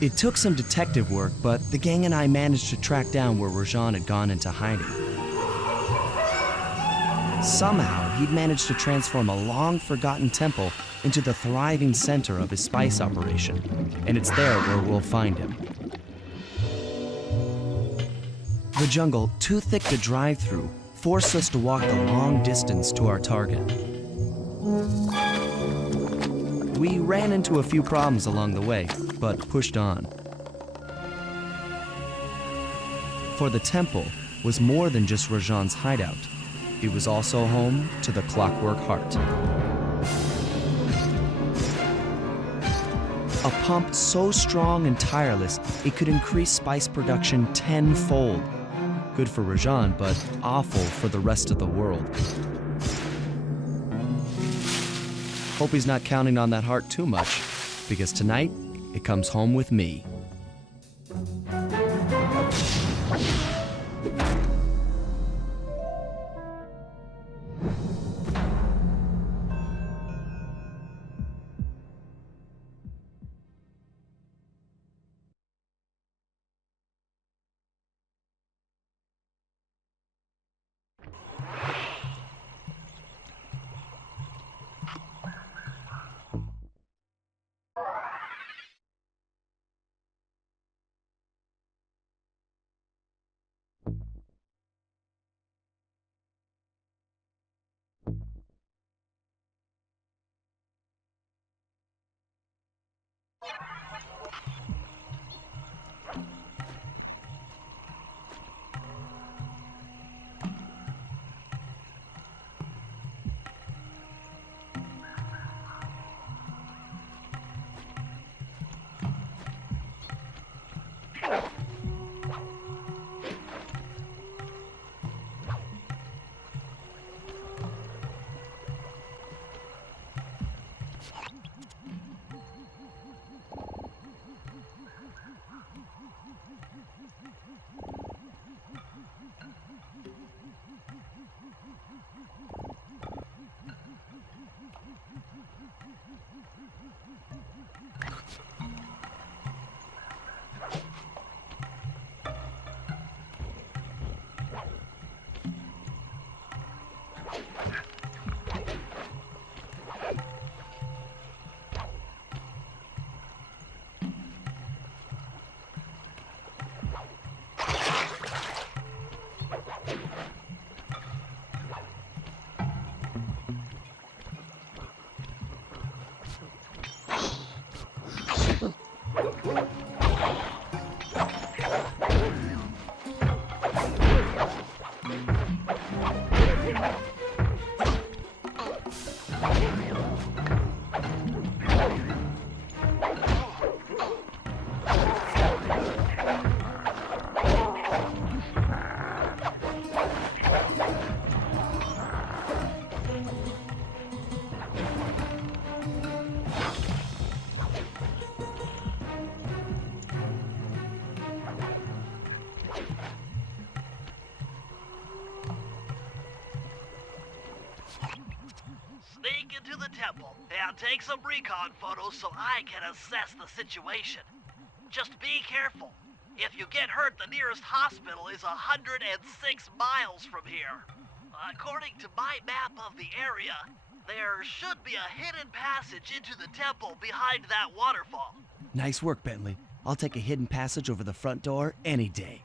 It took some detective work, but the gang and I managed to track down where Rajan had gone into hiding. Somehow, he'd managed to transform a long-forgotten temple into the thriving center of his spice operation, and it's there where we'll find him. The jungle, too thick to drive through, forced us to walk the long distance to our target. We ran into a few problems along the way, but pushed on. For the temple was more than just Rajan's hideout. It was also home to the Clockwork Heart. A pump so strong and tireless, it could increase spice production tenfold. Good for Rajan, but awful for the rest of the world. Hope he's not counting on that heart too much, because tonight, it comes home with me. Sneak into the temple and take some recon photos so I can assess the situation. Just be careful. If you get hurt, the nearest hospital is 106 miles from here. According to my map of the area, there should be a hidden passage into the temple behind that waterfall. Nice work, Bentley. I'll take a hidden passage over the front door any day.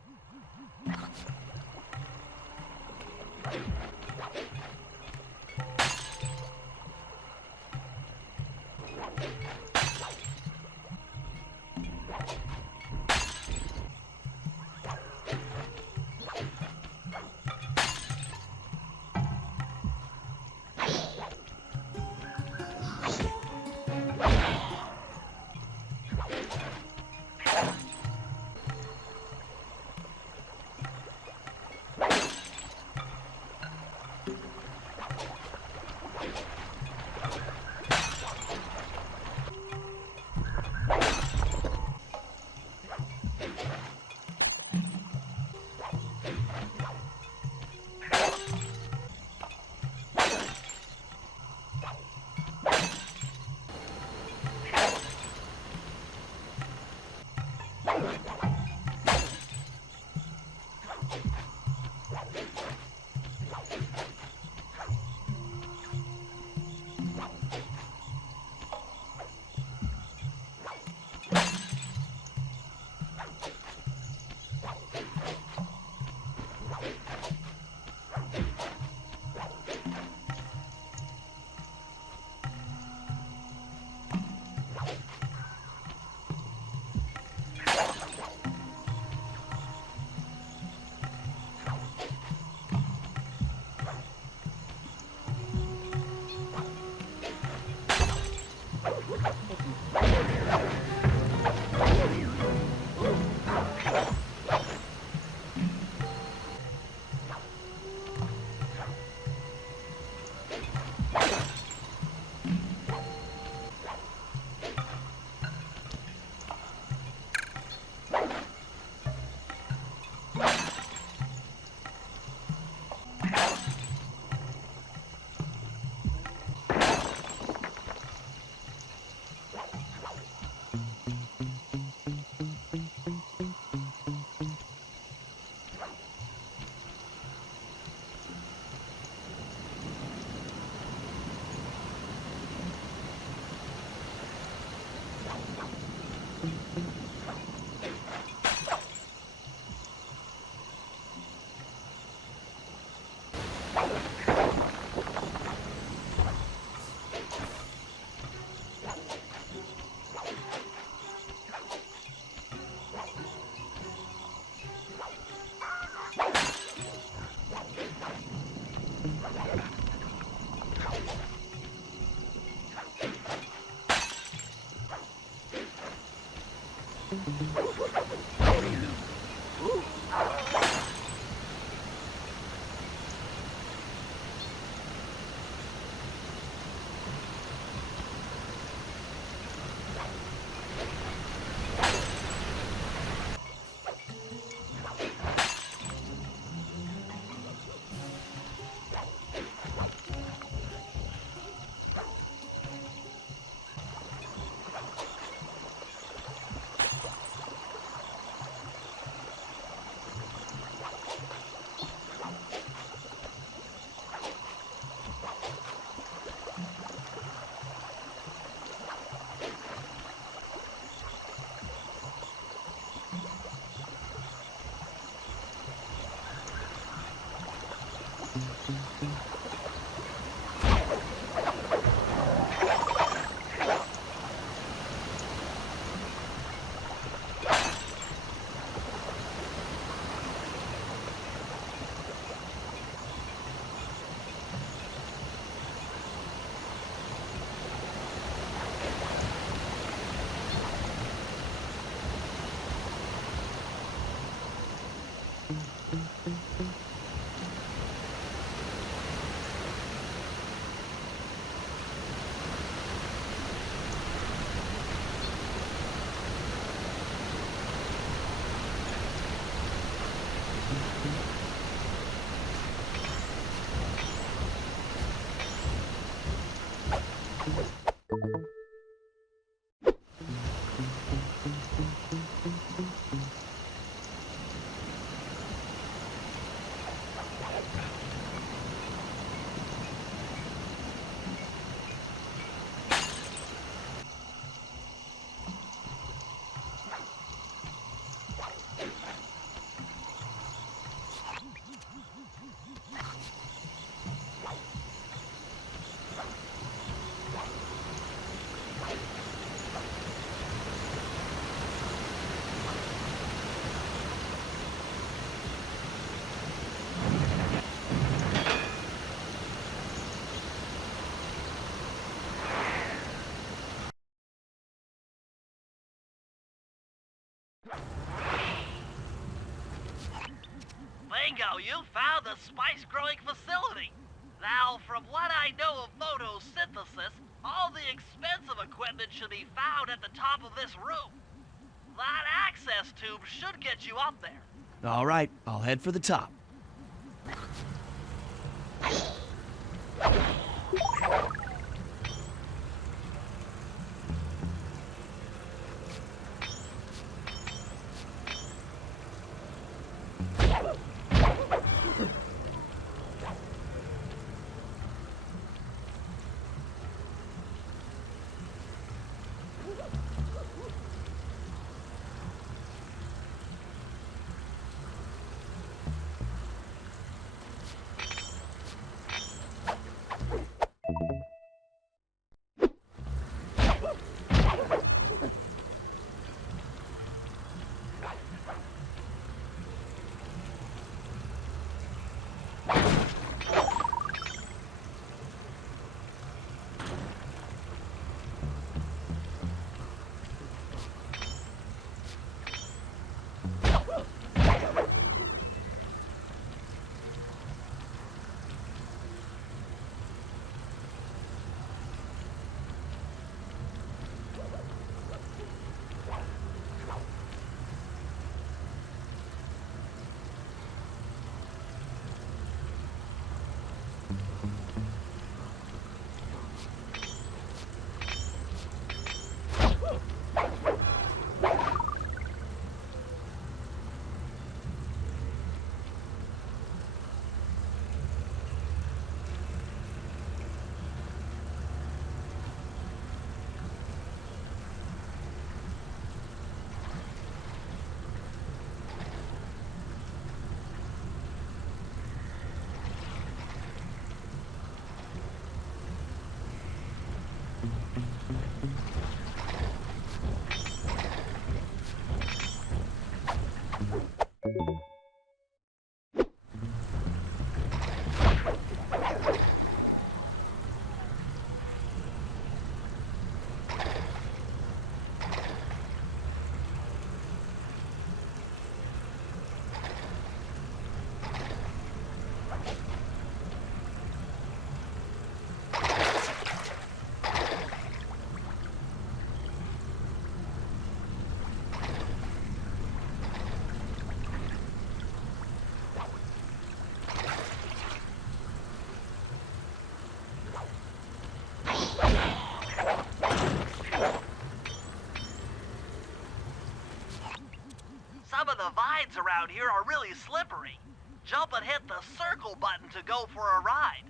Bingo, you found the spice growing facility. Now, from what I know of photosynthesis, all the expensive equipment should be found at the top of this room. That access tube should get you up there. All right, I'll head for the top. Some of the vines around here are really slippery. Jump and hit the circle button to go for a ride.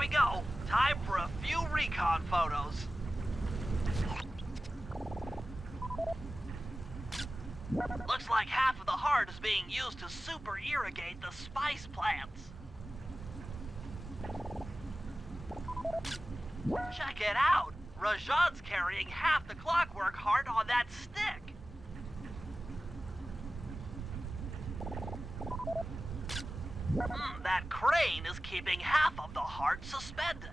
we go. Time for a few recon photos. Looks like half of the heart is being used to super irrigate the spice plants. Check it out! Rajan's carrying half the clockwork heart on that stick. That crane is keeping half of the heart suspended.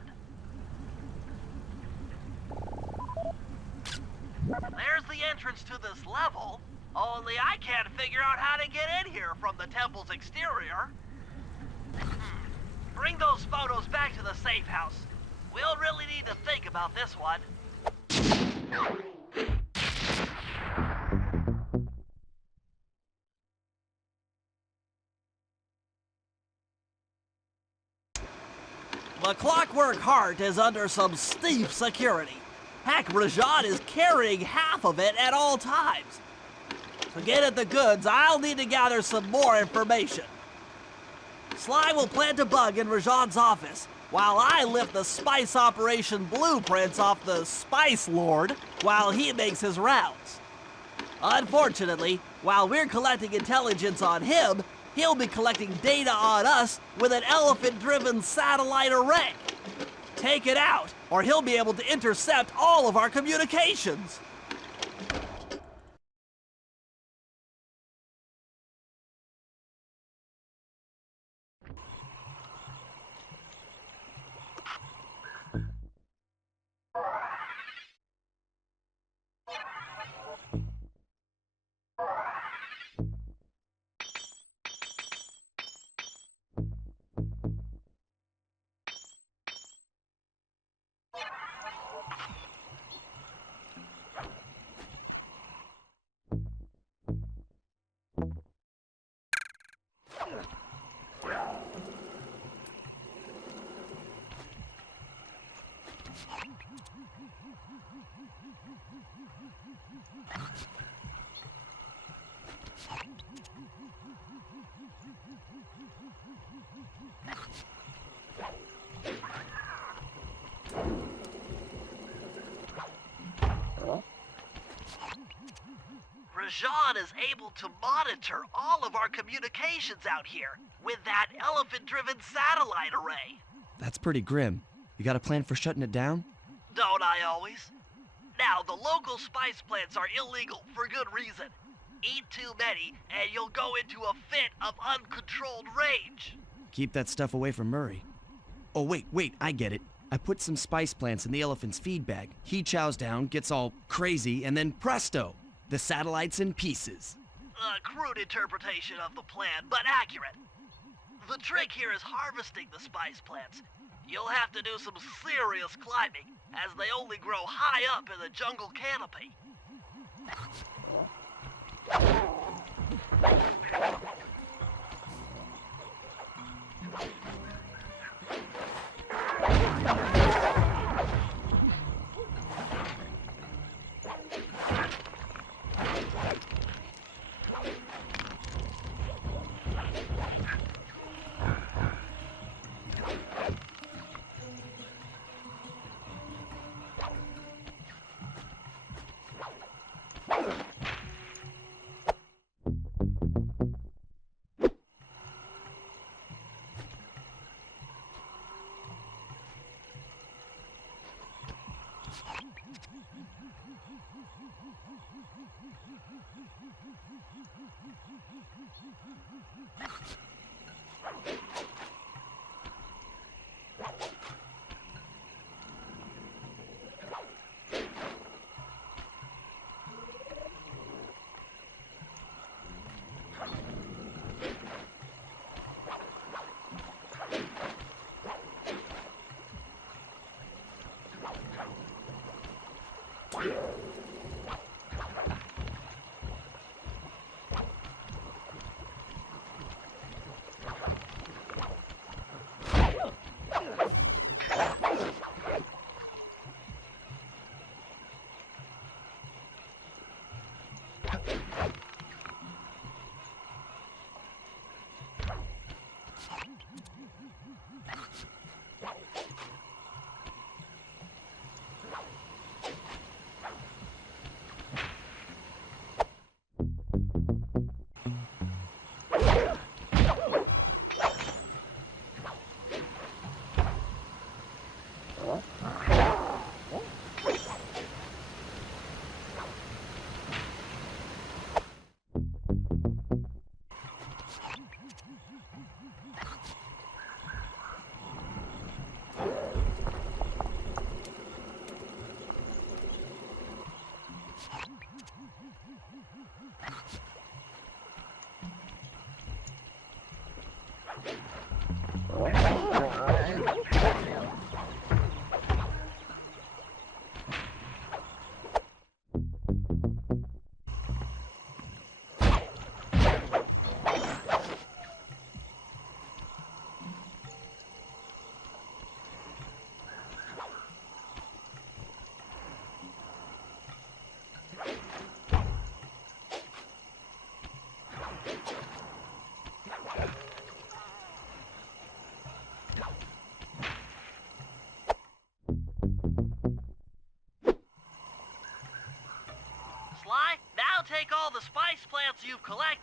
There's the entrance to this level, only I can't figure out how to get in here from the temple's exterior. Bring those photos back to the safe house. We'll really need to think about this one. The clockwork heart is under some steep security. Heck, Rajan is carrying half of it at all times. To get at the goods, I'll need to gather some more information. Sly will plant a bug in Rajan's office, while I lift the spice operation blueprints off the Spice Lord while he makes his rounds. Unfortunately, while we're collecting intelligence on him, he'll be collecting data on us with an elephant-driven satellite array. Take it out, or he'll be able to intercept all of our communications. Rajan is able to monitor all of our communications out here with that elephant-driven satellite array. That's pretty grim. You got a plan for shutting it down? Don't I always? Now, the local spice plants are illegal for good reason. Eat too many, and you'll go into a fit of uncontrolled rage. Keep that stuff away from Murray. Oh, wait, I get it. I put some spice plants in the elephant's feed bag. He chows down, gets all crazy, and then presto! The satellite's in pieces. A crude interpretation of the plan, but accurate. The trick here is harvesting the spice plants. You'll have to do some serious climbing, as they only grow high up in the jungle canopy.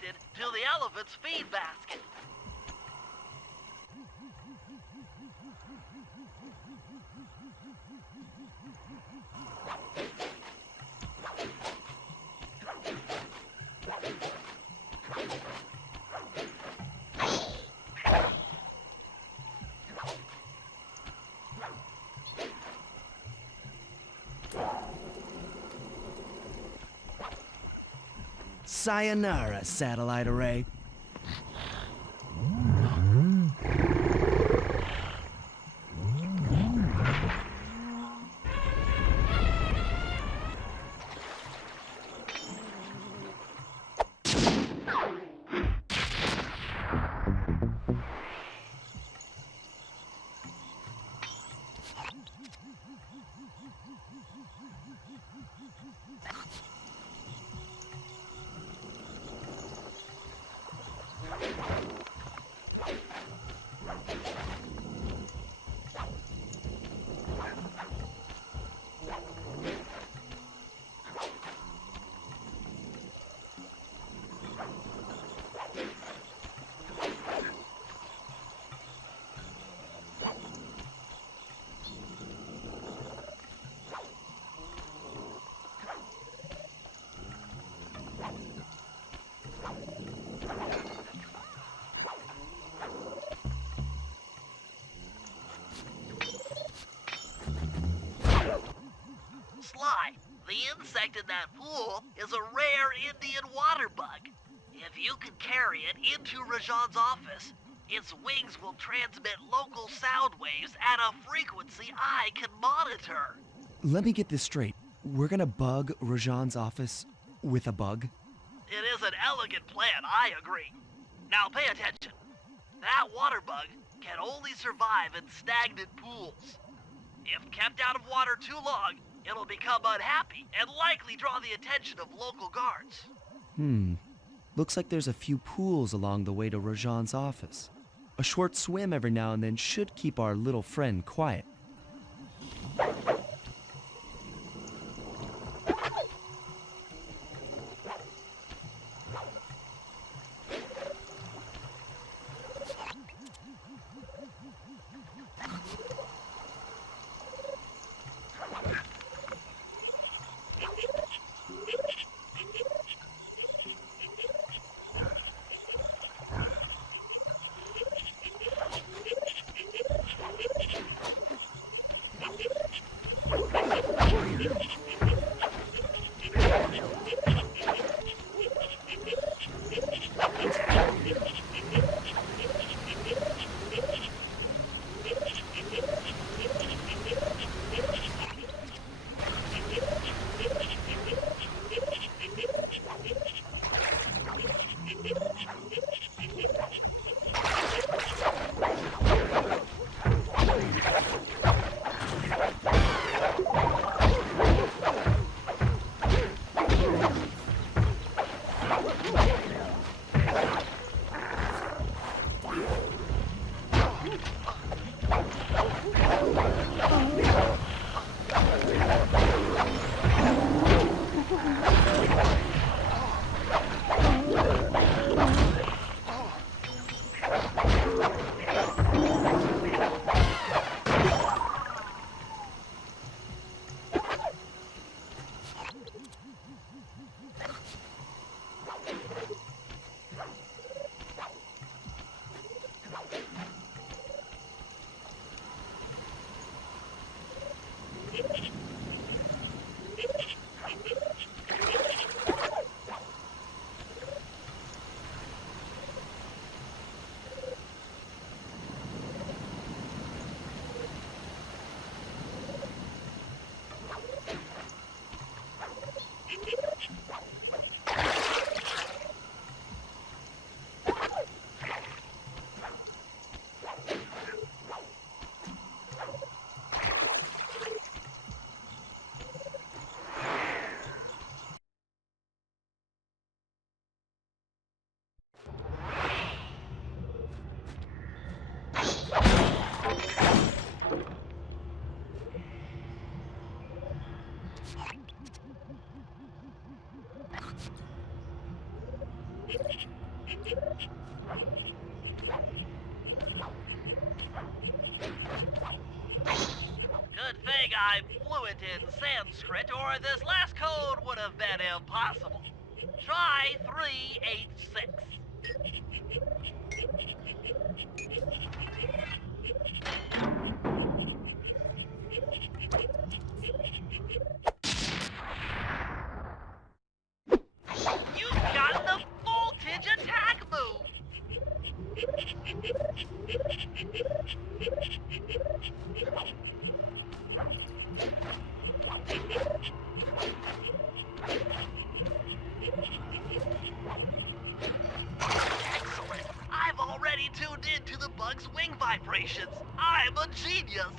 connected to the elephant's feed basket. Sayonara, satellite array. Sly, the insect in that pool is a rare Indian water bug. If you can carry it into Rajan's office, its wings will transmit local sound waves at a frequency I can monitor. Let me get this straight. We're gonna bug Rajan's office with a bug? It is an elegant plan, I agree. Now pay attention. That water bug can only survive in stagnant pools. If kept out of water too long, it'll become unhappy and likely draw the attention of local guards. Looks like there's a few pools along the way to Rajan's office. A short swim every now and then should keep our little friend quiet. I'm fluent in Sanskrit, or this last code would have been impossible. Try 386. You've got the voltage attack move! Excellent! I've already tuned into the bug's wing vibrations. I'm a genius!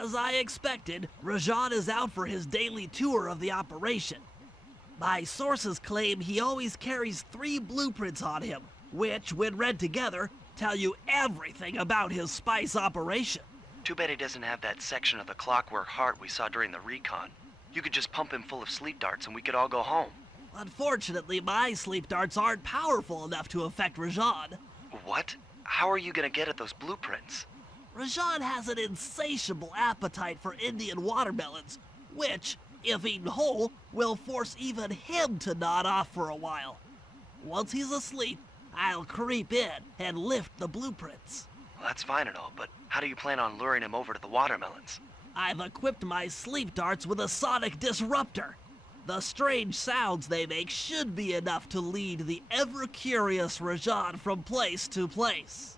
As I expected, Rajan is out for his daily tour of the operation. My sources claim he always carries 3 blueprints on him, which, when read together, tell you everything about his spice operation. Too bad he doesn't have that section of the clockwork heart we saw during the recon. You could just pump him full of sleep darts and we could all go home. Unfortunately, my sleep darts aren't powerful enough to affect Rajan. What? How are you gonna get at those blueprints? Rajan has an insatiable appetite for Indian watermelons, which, if eaten whole, will force even him to nod off for a while. Once he's asleep, I'll creep in and lift the blueprints. Well, that's fine and all, but how do you plan on luring him over to the watermelons? I've equipped my sleep darts with a sonic disruptor. The strange sounds they make should be enough to lead the ever-curious Rajan from place to place.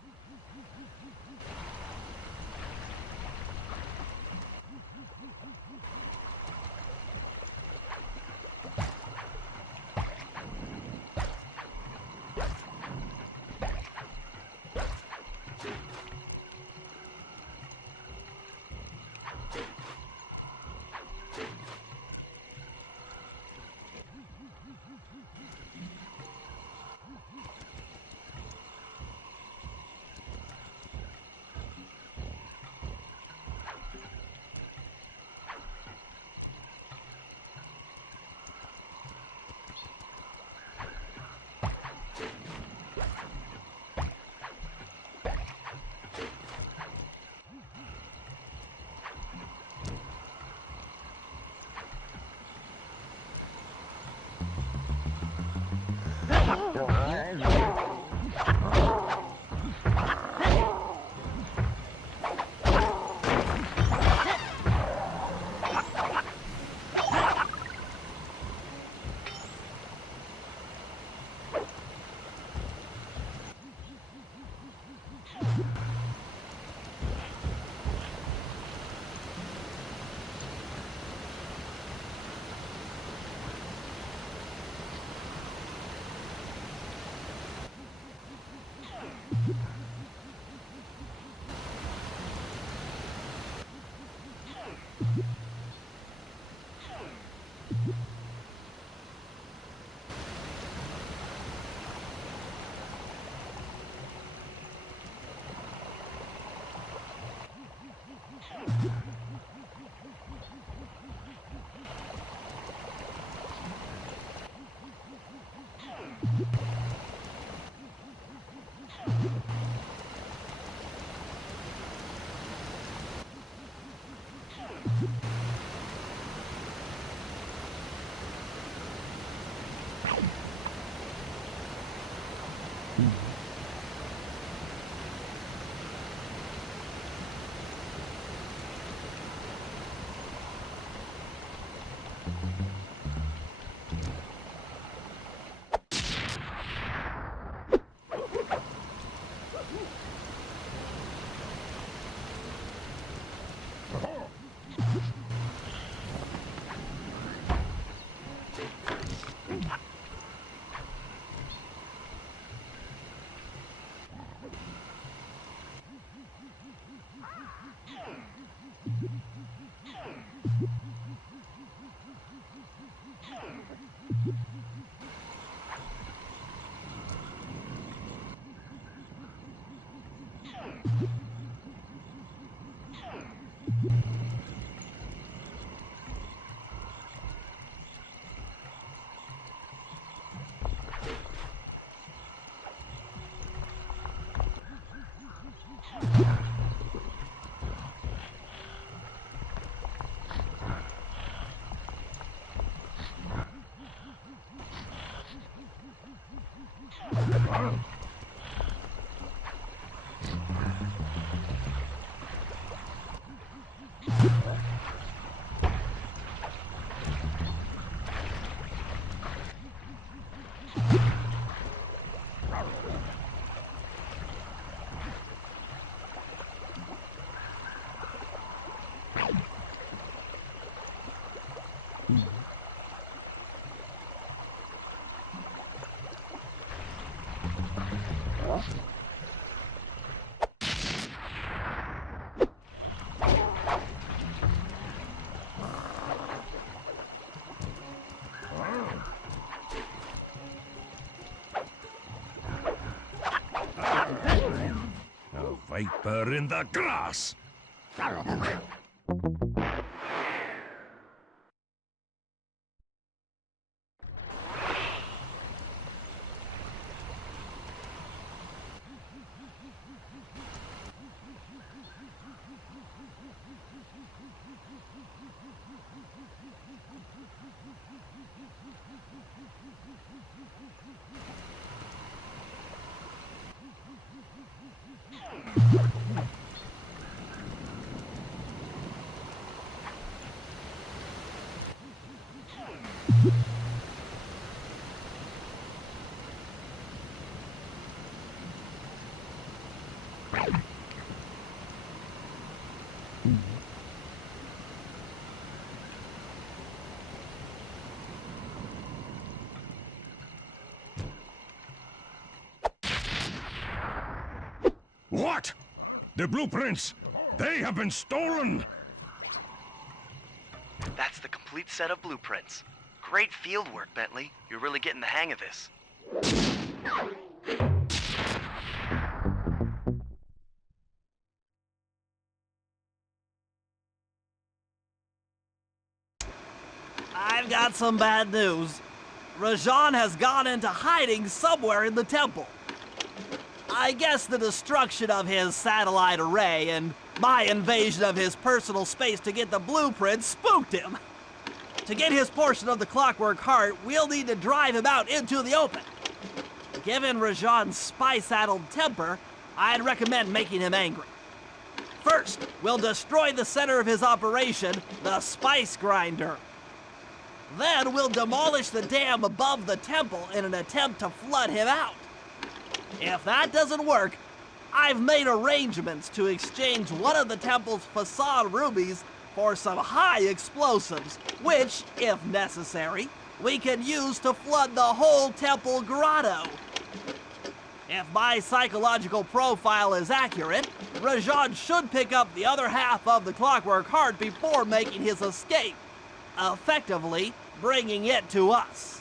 A viper in the grass! What? The blueprints! They have been stolen! That's the complete set of blueprints. Great field work, Bentley. You're really getting the hang of this. I've got some bad news. Rajan has gone into hiding somewhere in the temple. I guess the destruction of his satellite array and my invasion of his personal space to get the blueprints spooked him. To get his portion of the Clockwork Heart, we'll need to drive him out into the open. Given Rajan's spy-saddled temper, I'd recommend making him angry. First, we'll destroy the center of his operation, the spice grinder. Then we'll demolish the dam above the temple in an attempt to flood him out. If that doesn't work, I've made arrangements to exchange one of the temple's facade rubies for some high explosives, which, if necessary, we can use to flood the whole temple grotto. If my psychological profile is accurate, Rajan should pick up the other half of the Clockwork Heart before making his escape, effectively bringing it to us.